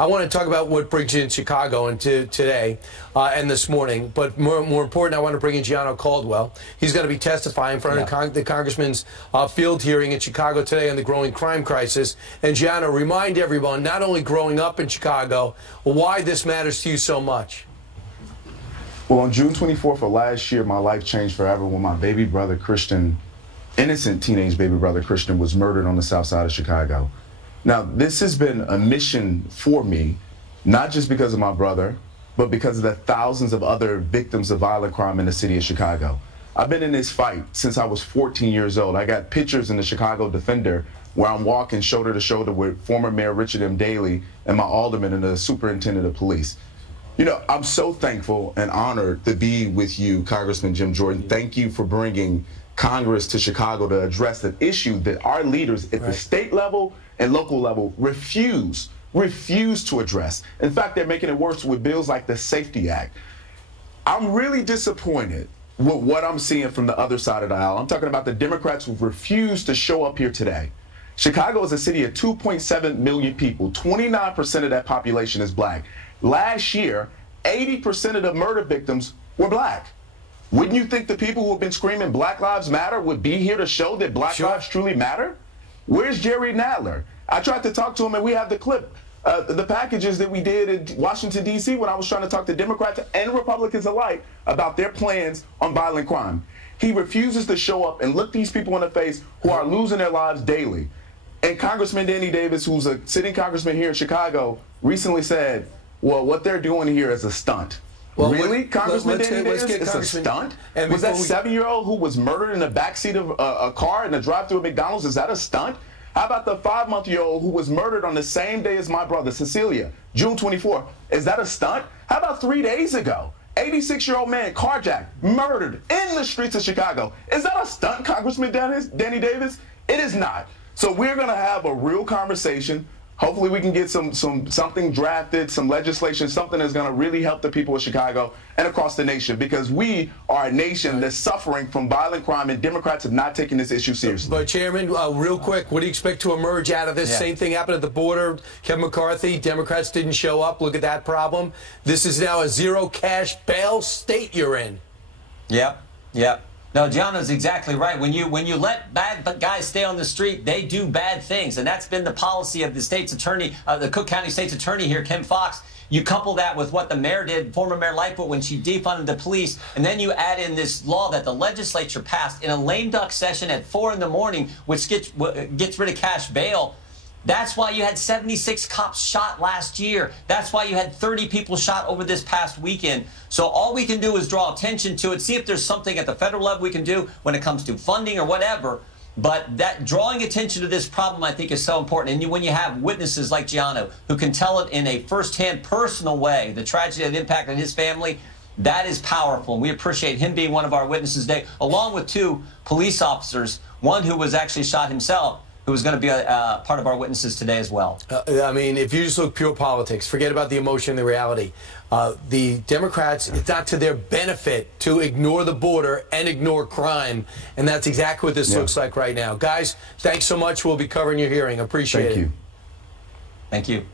I want to talk about what brings you in Chicago and today and this morning. But more important, I want to bring in Gianno Caldwell. He's going to be testifying in front of the Congressman's field hearing in Chicago today on the growing crime crisis. And Gianno, remind everyone, not only growing up in Chicago, why this matters to you so much. Well, on June 24th of last year, my life changed forever when my baby brother, Christian, innocent teenage baby brother, Christian, was murdered on the south side of Chicago. Now, this has been a mission for me, not just because of my brother, but because of the thousands of other victims of violent crime in the city of Chicago. I've been in this fight since I was 14 years old. I got pictures in the Chicago Defender where I'm walking shoulder to shoulder with former Mayor Richard M. Daley and my alderman and the superintendent of police. You know, I'm so thankful and honored to be with you, Congressman Jim Jordan. Thank you for bringing Congress to Chicago to address an issue that our leaders at the state level and local level refuse to address. In fact, they're making it worse with bills like the Safety Act. I'm really disappointed with what I'm seeing from the other side of the aisle. I'm talking about the Democrats who refuse to show up here today. Chicago is a city of 2.7 million people. 29% of that population is black. Last year, 80% of the murder victims were black. Wouldn't you think the people who have been screaming Black Lives Matter would be here to show that black lives truly matter? Where's Jerry Nadler? I tried to talk to him, and we have the clip, the packages that we did in Washington, D.C. when I was trying to talk to Democrats and Republicans alike about their plans on violent crime. He refuses to show up and look these people in the face who are losing their lives daily. And Congressman Danny Davis, who's a sitting congressman here in Chicago, recently said, well, what they're doing here is a stunt. Well, really, Congressman Danny Davis? It's a stunt? Was that 7-year-old who was murdered in the backseat of a car in the drive-thru at McDonald's, is that a stunt? How about the 5-month-old who was murdered on the same day as my brother, Cecilia, June 24th? Is that a stunt? How about 3 days ago? 86-year-old man carjacked, murdered in the streets of Chicago. Is that a stunt, Congressman Danny Davis? It is not. So we're going to have a real conversation. Hopefully we can get something drafted, some legislation, something that's going to really help the people of Chicago and across the nation, because we are a nation that's suffering from violent crime, and Democrats have not taken this issue seriously. But, Chairman, real quick, what do you expect to emerge out of this? Same thing happened at the border. Kevin McCarthy, Democrats didn't show up. Look at that problem. This is now a zero-cash bail state you're in. Yep. No, Gianno's exactly right. When you let bad guys stay on the street, they do bad things, and that's been the policy of the state's attorney, the Cook County State's attorney here, Kim Foxx. You couple that with what the mayor did, former Mayor Lightfoot, when she defunded the police, and then you add in this law that the legislature passed in a lame duck session at 4 in the morning, which gets rid of cash bail. That's why you had 76 cops shot last year. That's why you had 30 people shot over this past weekend. So all we can do is draw attention to it, see if there's something at the federal level we can do when it comes to funding or whatever. But that drawing attention to this problem, I think, is so important. And when you have witnesses like Gianno who can tell it in a firsthand, personal way, the tragedy and impact on his family, that is powerful. And we appreciate him being one of our witnesses today, along with 2 police officers, one who was actually shot himself, who is going to be a part of our witnesses today as well. I mean, if you just look pure politics, forget about the emotion and the reality. The Democrats, it's not to their benefit to ignore the border and ignore crime, and that's exactly what this looks like right now. Guys, thanks so much. We'll be covering your hearing. Appreciate it. Thank you. Thank you.